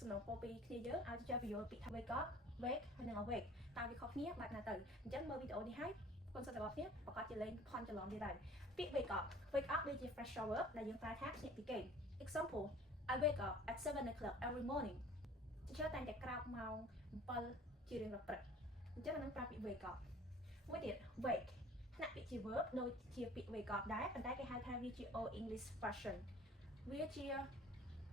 សំណងពោពីគ្នាយើងឲ្យចុះបញ្យល់ពាក្យថា wake up wake ហើយនឹង awake តើវាខុសគ្នាបែបណាទៅអញ្ចឹងមើលវីដេអូនេះហើយគុណសិស្សទាំងអស់គ្នាប្រកាសជាលេងផន់ច្រឡំទៀតហើយពាក្យ wake up ដូចជា fresh shower ដែលយើងប្រើថាភ្ញាក់ពីគេង example I wake up at 7 o'clock every morning ជាតែងតែក្រោកម៉ោង7ជារៀងរាល់ព្រឹកអញ្ចឹងអានឹងប្រើពាក្យ wake up មួយទៀត wake ថ្នាក់ពាក្យជា verb ដូចជាពាក្យ wake up ដែរប៉ុន្តែគេហៅថាវាជា old English version វាជា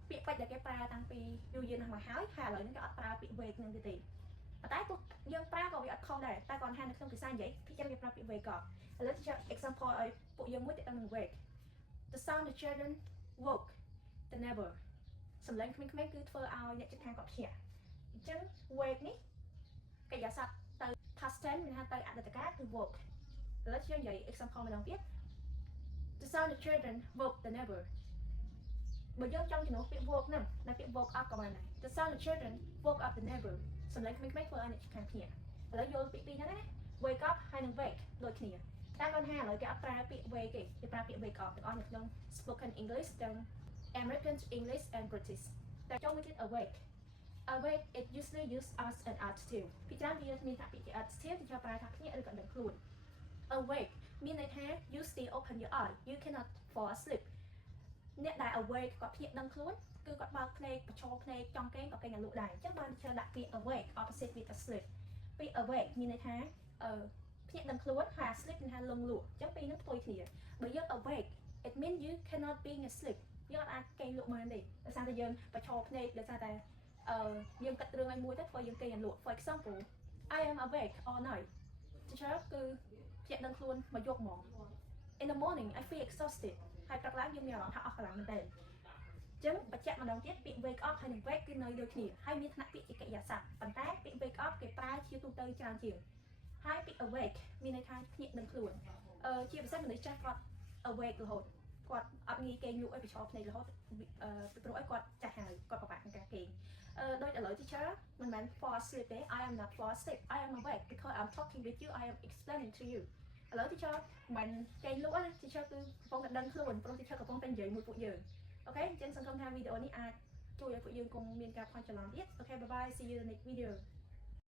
ពាក្យពេចន៍ដែលគេប្រើតាំងពីយូរយារណាស់មកហើយឥឡូវនេះគេអត់ប្រើពាក្យ wake នឹងទេប៉ុន្តែទោះយើងប្រើក៏វាអត់ខុសដែរតែគាត់ថានៅក្នុងភាសានិយាយភាគច្រើនគេប្រើពាក្យ wake up ឥឡូវជា example ឲ្យពួកយើងមួយទៅនឹង wake the sound the children woke the neighbor សំឡេងក្មេងៗគឺធ្វើឲ្យអ្នកជិតខាងគាត់ភ្ញាក់អញ្ចឹង wake នេះកិរិយាសព្ទទៅ past tense មានថាទៅអតីតកាលគឺ woke ឥឡូវយើងនិយាយ example ម្ដងទៀត the sound the children woke the neighbor បើយើងចង់ជំនួសពាក្យ woke ហ្នឹងនៅពាក្យ woke up ក៏បានដែរ the sound the children woke up the neighbor សំឡេងក្មេងៗធ្វើឲ្យអ្នកជិតខាងភ្ញាក់ឥឡូវយល់ពាក្យពីរហ្នឹងណា wake up ហើយនឹង wake ដូចគ្នាតែគាត់ថាឥឡូវគេអត់ប្រើពាក្យ wake ទេគេប្រើពាក្យ wake up ទាំងអស់នៅក្នុង spoken English ទាំង American English and British តែចុងមួយទៀត awake awake it usually use as an adjective ពីច្រើនវាមានថាពាក្យជា adjective គេប្រើថាភ្ញាក់ឬក៏ដឹងខ្លួន awake មានន័យថា you still open your eye you cannot fall asleep អ្នកដែល awake គាត់ភ្ញាក់ដឹងខ្លួនគឺគាត់បើកភ្នែកបញ្ឈរភ្នែកចង់គេងក៏គេងឲ្យលក់ដែរអញ្ចឹងបានចូលដាក់ពាក្យ awake opposite with asleep ពាក្យ awake មានន័យថាភ្ញាក់ដឹងខ្លួនហើយ asleep មានថាលងលក់អញ្ចឹងពីរនឹងផ្ទុយគ្នាបើយើង awake it means you cannot be asleep យើងអាចគេងលក់បានទេដោយសារតែយើងបញ្ឈរភ្នែកដោយសារតែយើងគិតរឿងឲ្យមួយទៅធ្វើយើងគេងឲ្យលក់ for example I am awake all night ជាច្រើនគឺភ្ញាក់ដឹងខ្លួនមកយប់ហ្មង in the morning I feel exhausted ហើយព្រឹកឡើងយើងមានអារម្មណ៍ថាអស់កម្លាំងមែនទែនអញ្ចឹងបញ្ជាក់ម្ដងទៀតពាក្យ wake up ហើយនឹង wake គឺនៅដូចគ្នាហើយមានថ្នាក់ពាក្យជាកិរិយាសព្ទប៉ុន្តែពាក្យ wake up គេប្រើជាទូទៅច្រើនជាងហើយពាក្យ awake មានន័យថាភ្ញាក់ដឹងខ្លួនជាពិសេសមនុស្សចាស់គាត់ awake រហូតគាត់អត់ងាយគេងលក់ឲ្យបញ្ឈរភ្នែករហូតពីព្រោះឲ្យគាត់ចាស់ហើយគាត់ពិបាកក្នុងការគេងដូចឥឡូវ teacher មិនមែន fall asleep ទេ I am not fall asleep I am awake because I'm talking with you I am explaining to you ឥឡូវ teacher មិនគេងលក់ណា teacher គឺកំពុងតែដឹងខ្លួនព្រោះ teacher កំពុងតែនិយាយមួយពួកយើងអូខេអញ្ចឹងសង្ឃឹមថាវីដេអូនេះអាចជួយឲ្យពួកយើងកុំមានការខកច្រឡំទៀតអូខេ bye bye see you in the next video